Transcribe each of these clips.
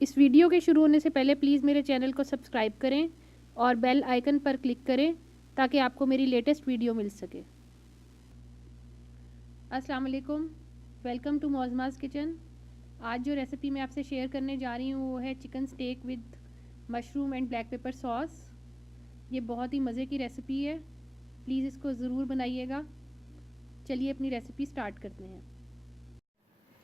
इस वीडियो के शुरू होने से पहले प्लीज़ मेरे चैनल को सब्सक्राइब करें और बेल आइकन पर क्लिक करें ताकि आपको मेरी लेटेस्ट वीडियो मिल सके। अस्सलाम वालेकुम, वेलकम टू मौजमाज किचन। आज जो रेसिपी मैं आपसे शेयर करने जा रही हूँ वो है chicken steak with mushroom and black pepper sauce. ये बहुत ही मज़े की रेसिपी है, प्लीज़ इसको ज़रूर बनाइएगा। चलिए अपनी रेसिपी स्टार्ट करते हैं।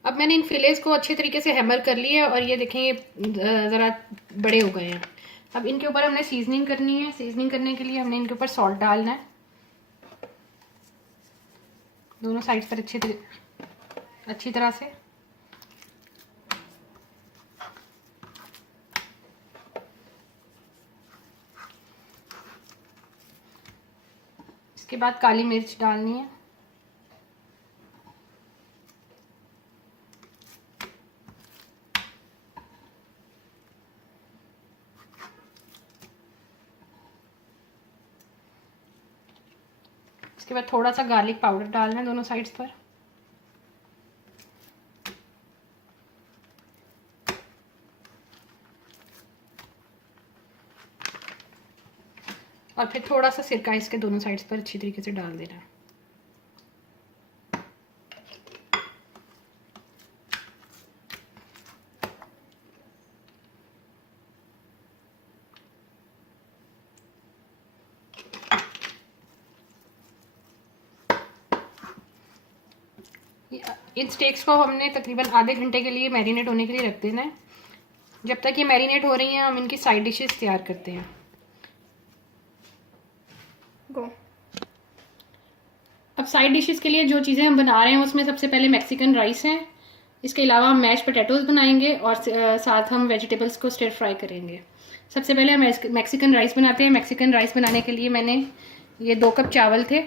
अब मैंने इन फिलेस को अच्छे तरीके से हैमर कर लिया है और ये देखें ये ज़रा बड़े हो गए हैं। अब इनके ऊपर हमने सीजनिंग करनी है। सीजनिंग करने के लिए हमने इनके ऊपर सॉल्ट डालना है, दोनों साइड पर अच्छी तरह से। इसके बाद काली मिर्च डालनी है, इसके बाद थोड़ा सा गार्लिक पाउडर डालना है दोनों साइड्स पर। और फिर थोड़ा सा सिरका इसके दोनों साइड्स पर अच्छी तरीके से डाल देना है। इन स्टेक्स को हमने तकरीबन आधे घंटे के लिए मैरिनेट होने के लिए रख देना है। जब तक ये मैरिनेट हो रही हैं हम इनकी साइड डिशेस तैयार करते हैं। अब साइड डिशेस के लिए जो चीज़ें हम बना रहे हैं उसमें सबसे पहले मैक्सिकन राइस है। इसके अलावा हम मैश पोटैटोज़ बनाएंगे और साथ हम वेजिटेबल्स को स्टिर फ्राई करेंगे। सबसे पहले हम मैक्सिकन राइस बनाते हैं। मैक्सिकन राइस बनाने के लिए मैंने ये 2 कप चावल थे,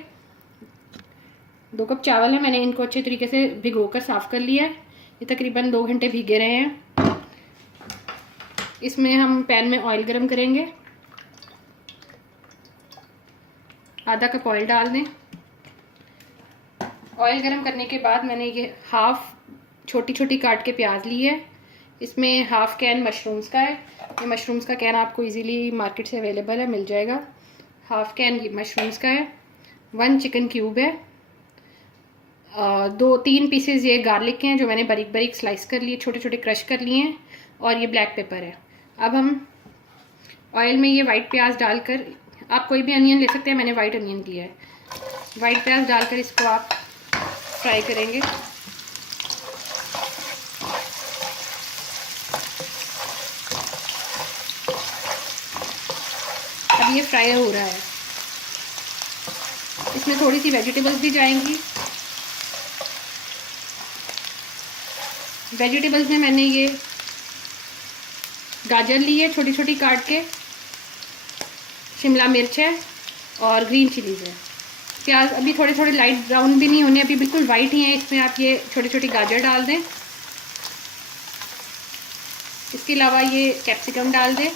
2 कप चावल है। मैंने इनको अच्छे तरीके से भिगोकर साफ़ कर लिया है। ये तकरीबन 2 घंटे भीगे रहे हैं। इसमें हम पैन में ऑयल गरम करेंगे, आधा कप ऑयल डाल दें। ऑयल गरम करने के बाद मैंने ये हाफ छोटी छोटी काट के प्याज ली है। इसमें हाफ कैन मशरूम्स का है। ये मशरूम्स का कैन आपको इजीली मार्केट से अवेलेबल है, मिल जाएगा। हाफ कैन मशरूम्स का है। 1 चिकन क्यूब है। 2-3 पीसेज ये गार्लिक के हैं जो मैंने बारीक बारीक स्लाइस कर लिए, छोटे छोटे क्रश कर लिए हैं। और ये ब्लैक पेपर है। अब हम ऑयल में ये वाइट प्याज डालकर, आप कोई भी अनियन ले सकते हैं, मैंने वाइट अनियन लिया है। वाइट प्याज डालकर इसको आप फ्राई करेंगे। अब ये फ्राई हो रहा है। इसमें थोड़ी सी वेजिटेबल्स भी जाएंगी। वेजिटेबल्स में मैंने ये गाजर ली है छोटी छोटी काट के, शिमला मिर्च है और ग्रीन चिलीज है। प्याज अभी थोड़े थोड़े लाइट ब्राउन भी नहीं होने, अभी बिल्कुल वाइट ही है। इसमें आप ये छोटी छोटी गाजर डाल दें। इसके अलावा ये कैप्सिकम डाल दें,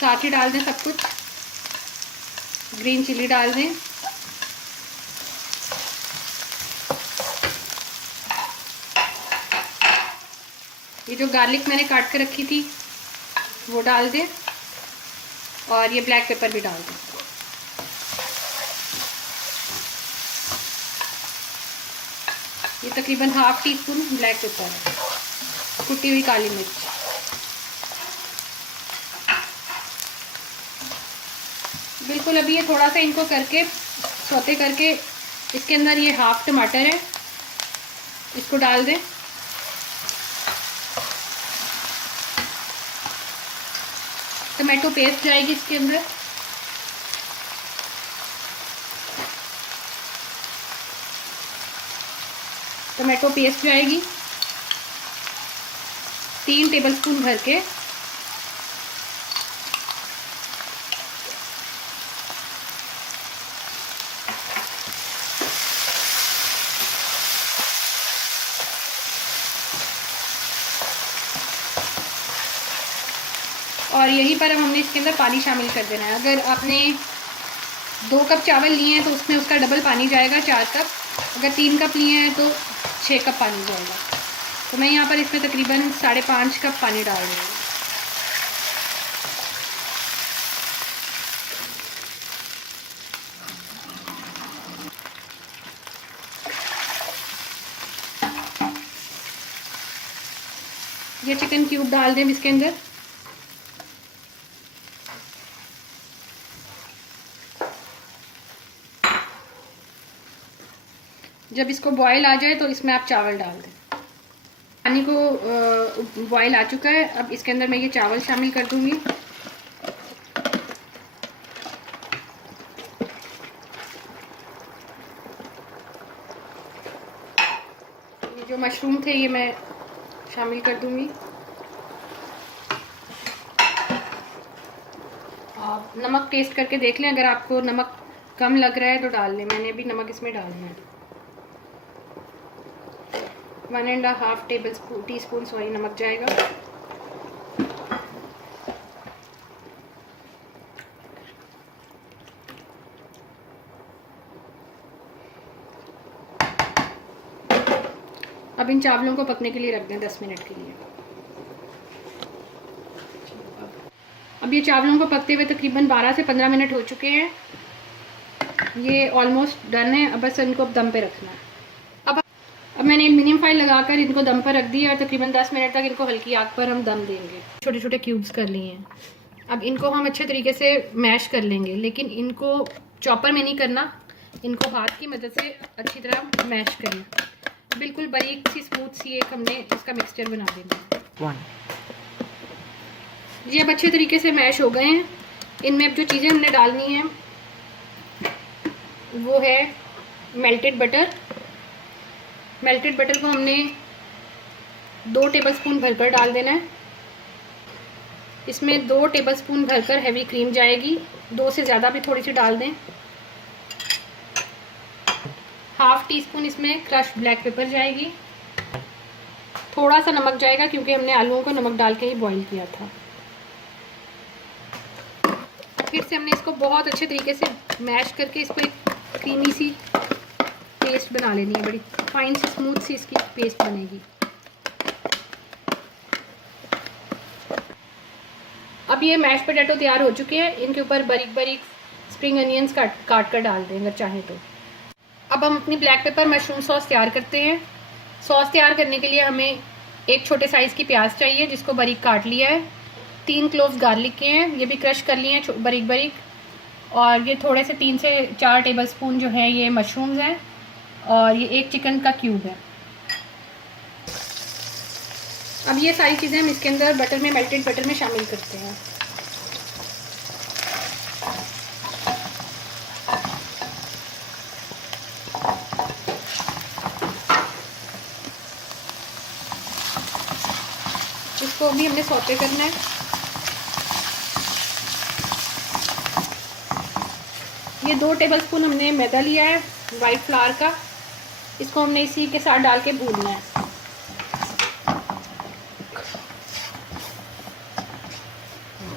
साथ ही डाल दें सब कुछ। ग्रीन चिली डाल दें। ये जो गार्लिक मैंने काट के रखी थी वो डाल दें और ये ब्लैक पेपर भी डाल दें। ये तकरीबन ½ टीस्पून ब्लैक पेपर है, कुटी हुई काली मिर्च। बिल्कुल अभी ये थोड़ा सा इनको करके सौते करके इसके अंदर ये ½ टमाटर है, इसको डाल दें। टमाटो पेस्ट जाएगी इसके अंदर। टमाटो पेस्ट जाएगी 3 टेबलस्पून भर के। और यहीं पर अब हमने इसके अंदर पानी शामिल कर देना है। अगर आपने 2 कप चावल लिए हैं तो उसमें उसका डबल पानी जाएगा, 4 कप। अगर 3 कप लिए हैं तो 6 कप पानी जाएगा। तो मैं यहाँ पर इसमें तकरीबन 5.5 कप पानी डाल रही हूँ। ये चिकन क्यूब डाल दें इसके अंदर। जब इसको बॉईल आ जाए तो इसमें आप चावल डाल दें। पानी को बॉईल आ चुका है, अब इसके अंदर मैं ये चावल शामिल कर दूंगी। ये जो मशरूम थे ये मैं शामिल कर दूंगी। आप नमक टेस्ट करके देख लें, अगर आपको नमक कम लग रहा है तो डाल लें। मैंने अभी नमक इसमें डालना है 1.5 टीस्पून सॉरी नमक जाएगा। अब इन चावलों को पकने के लिए रख दें 10 मिनट के लिए। अब ये चावलों को पकते हुए तकरीबन 12 से 15 मिनट हो चुके हैं। ये ऑलमोस्ट डन है। अब बस इनको दम पे रखना है। अब मैंने एल्युमिनियम फाइल लगाकर इनको दम पर रख दिया और तकरीबन 10 मिनट तक इनको हल्की आग पर हम दम देंगे। छोटे छोटे क्यूब्स कर लिए हैं। अब इनको हम अच्छे तरीके से मैश कर लेंगे, लेकिन इनको चॉपर में नहीं करना, इनको हाथ की मदद से अच्छी तरह मैश करना। बिल्कुल बारीक सी स्मूथ सी एक हमने इसका मिक्सचर बना देना। ये अब अच्छे तरीके से मैश हो गए हैं। इनमें अब जो चीज़ें हमने डालनी हैं वो है मेल्टेड बटर। मेल्टेड बटर को हमने 2 टेबलस्पून भरकर डाल देना है। इसमें 2 टेबलस्पून भरकर हैवी क्रीम जाएगी, 2 से ज़्यादा भी थोड़ी सी डाल दें। 1/2 टीस्पून इसमें क्रश ब्लैक पेपर जाएगी। थोड़ा सा नमक जाएगा क्योंकि हमने आलूओं को नमक डाल के ही बॉईल किया था। फिर से हमने इसको बहुत अच्छे तरीके से मैश करके इसको एक क्रीमी सी पेस्ट बना लेनी है। बड़ी फाइन सी स्मूथ सी इसकी पेस्ट बनेगी। अब ये मैश पोटैटो तैयार हो चुके हैं। इनके ऊपर बारीक बारीक स्प्रिंग अनियंस काट कर डाल दें अगर चाहें तो। अब हम अपनी ब्लैक पेपर मशरूम सॉस तैयार करते हैं। सॉस तैयार करने के लिए हमें एक छोटे साइज़ की प्याज चाहिए जिसको बारीक काट लिया है। 3 क्लोव्स गार्लिक के हैं, ये भी क्रश कर लिए हैं बारीक बारीक। और ये थोड़े से 3 से 4 टेबलस्पून जो है ये मशरूम्स हैं और ये 1 चिकन का क्यूब है। अब ये सारी चीज़ें हम इसके अंदर बटर में मेल्टेड बटर में शामिल करते हैं। इसको भी हमने सौते करना है। ये 2 टेबलस्पून हमने मैदा लिया है वाइट फ्लावर का, इसको हमने इसी के साथ डाल के भूनना है।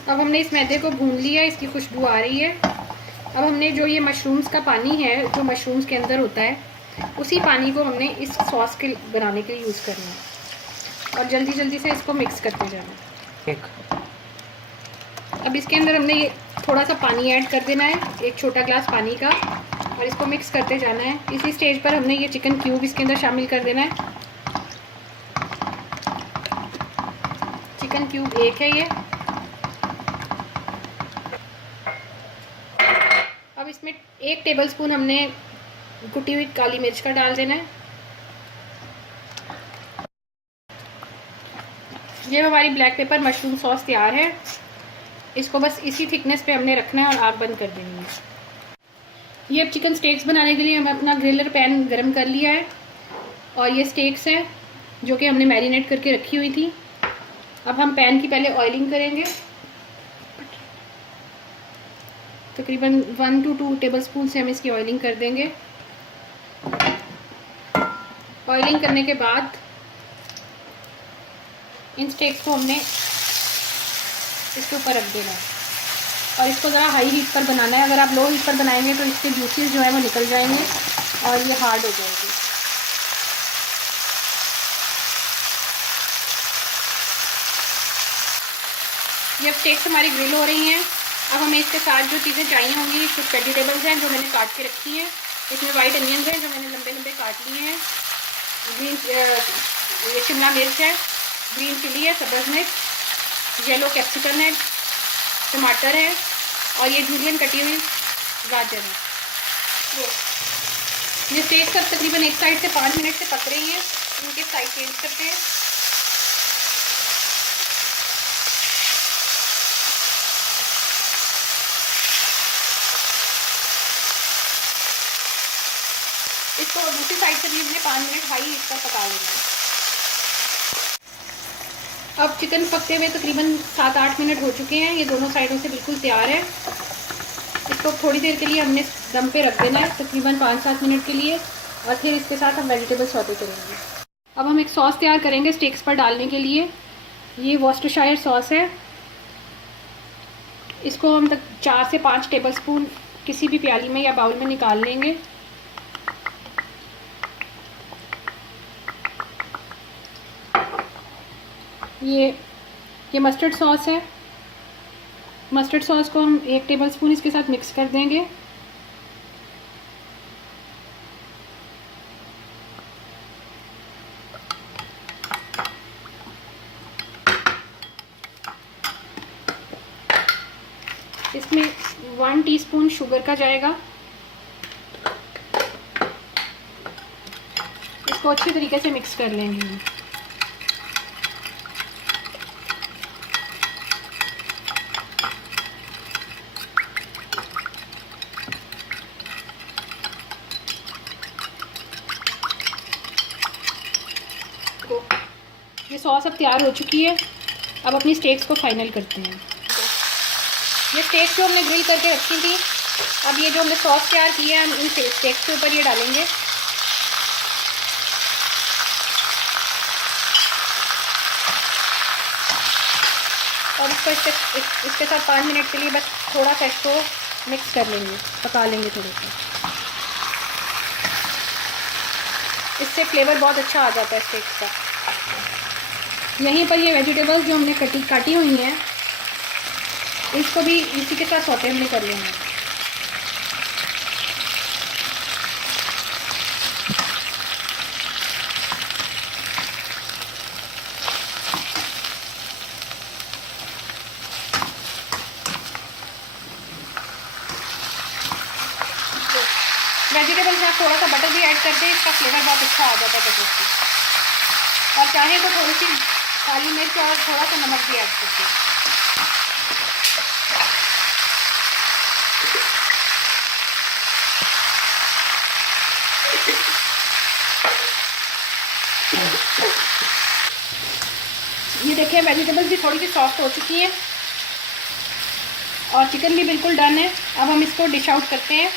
अब हमने इस मैदे को भून लिया, इसकी खुशबू आ रही है। अब हमने जो ये मशरूम्स का पानी है जो मशरूम्स के अंदर होता है, उसी पानी को हमने इस सॉस के बनाने के लिए यूज़ करना है और जल्दी जल्दी से इसको मिक्स करते जाना। अब इसके अंदर हमने ये थोड़ा सा पानी ऐड कर देना है, 1 छोटा ग्लास पानी का, और इसको मिक्स करते जाना है। इसी स्टेज पर हमने ये चिकन क्यूब इसके अंदर शामिल कर देना है। चिकन क्यूब 1 है ये। अब इसमें 1 टेबलस्पून हमने कुटी हुई काली मिर्च का डाल देना है। ये हमारी ब्लैक पेपर मशरूम सॉस तैयार है। इसको बस इसी थिकनेस पे हमने रखना है और आग बंद कर देनी है। ये अब चिकन स्टेक्स बनाने के लिए हम अपना ग्रिलर पैन गरम कर लिया है और ये स्टेक्स हैं जो कि हमने मैरिनेट करके रखी हुई थी। अब हम पैन की पहले ऑयलिंग करेंगे। तकरीबन 1 to 2 टेबलस्पून से हम इसकी ऑयलिंग कर देंगे। ऑयलिंग करने के बाद इन स्टेक्स को हमने इसके ऊपर रख देना है और इसको ज़रा हाई हीट पर बनाना है। अगर आप लो हीट पर बनाएंगे तो इसके जूसेस जो है वो निकल जाएंगे और ये हार्ड हो जाएगी। ये अब स्टेक्स हमारी ग्रिल हो रही हैं। अब हमें इसके साथ जो चीज़ें चाहिए होंगी, कुछ वेजिटेबल्स हैं जो मैंने काट के रखी हैं। इसमें वाइट अनियन है जो मैंने लंबे लंबे काट लिए हैं, ग्रीन शिमला मिर्च है, ग्रीन चिली है, सब्ज़ मिर्च, येलो कैप्सिकम है, टमाटर है और ये जूलियन कटी हुई गाजर है। ये स्टेक्स अब तकरीबन एक साइड से 5 मिनट से पक रही हैं। इनके साइड चेंज करते हैं। इसको दूसरी साइड से भी हमने 5 मिनट हाई हीट पर पका लेना है। अब चिकन पकते हुए तकरीबन 7-8 मिनट हो चुके हैं। ये दोनों साइडों से बिल्कुल तैयार है। इसको थोड़ी देर के लिए हमने दम पे रख देना है, तकरीबन 5-7 मिनट के लिए, और फिर इसके साथ हम वेजिटेबल सौते करेंगे। अब हम एक सॉस तैयार करेंगे स्टेक्स पर डालने के लिए। ये वॉस्टरशायर सॉस है। इसको हम 4 से 5 टेबलस्पून किसी भी प्याली में या बाउल में निकाल लेंगे। ये मस्टर्ड सॉस है। मस्टर्ड सॉस को हम 1 टेबलस्पून इसके साथ मिक्स कर देंगे। इसमें 1 टीस्पून शुगर का जाएगा। इसको अच्छी तरीके से मिक्स कर लेंगे। ये सॉस अब तैयार हो चुकी है। अब अपनी स्टेक्स को फाइनल करते हैं। ये स्टेक्स जो हमने ग्रिल करके रखी थी, अब ये जो हमने सॉस तैयार की है, हम इन स्टेक्स के ऊपर ये डालेंगे। और इसके साथ 5 मिनट के लिए बस थोड़ा सा इसको मिक्स कर लेंगे, पका लेंगे थोड़ा सा। इससे फ्लेवर बहुत अच्छा आ जाता है स्टेक्स का। यहीं पर ये वेजिटेबल्स जो हमने काटी हुई हैं, इसको भी इसी के साथ सौटे हमने कर लेना है। वेजिटेबल्स में आप थोड़ा सा बटर भी ऐड कर दें, इसका फ्लेवर बहुत अच्छा आ जाता है बटर से। और चाहे तो थोड़ी सी काली मिर्च और थोड़ा सा नमक भी ऐड करते हैं। ये देखिए वेजिटेबल्स भी थोड़ी सी सॉफ्ट हो चुकी हैं और चिकन भी बिल्कुल डन है। अब हम इसको डिश आउट करते हैं।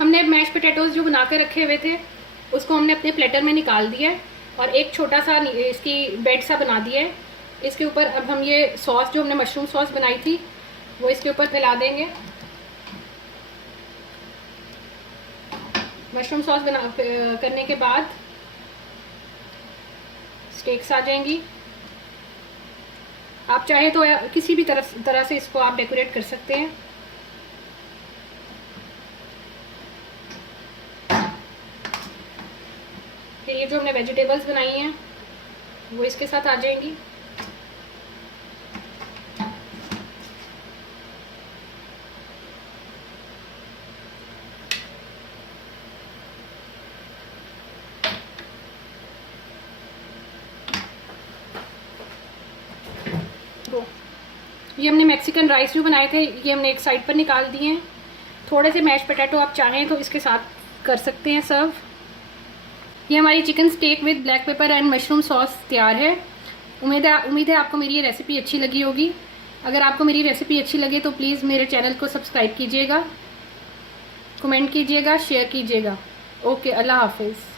हमने मैश पोटैटोज़ जो बना के रखे हुए थे, उसको हमने अपने प्लेटर में निकाल दिया है और एक छोटा सा इसकी बेड सा बना दिया है। इसके ऊपर अब हम ये सॉस जो हमने मशरूम सॉस बनाई थी, वो इसके ऊपर फैला देंगे। मशरूम सॉस करने के बाद स्टेक्स आ जाएंगी। आप चाहे तो किसी भी तरह से इसको आप डेकोरेट कर सकते हैं। फिर ये जो हमने वेजिटेबल्स बनाई हैं वो इसके साथ आ जाएंगी। ये हमने मैक्सिकन राइस जो बनाए थे, ये हमने एक साइड पर निकाल दिए हैं। थोड़े से मैश पोटैटो आप चाहें तो इसके साथ कर सकते हैं सर्व। ये हमारी chicken steak with black pepper and mushroom sauce तैयार है। उम्मीद है आपको मेरी ये रेसिपी अच्छी लगी होगी। अगर आपको मेरी रेसिपी अच्छी लगे तो प्लीज़ मेरे चैनल को सब्सक्राइब कीजिएगा, कमेंट कीजिएगा, शेयर कीजिएगा। ओके, अल्लाह हाफिज़।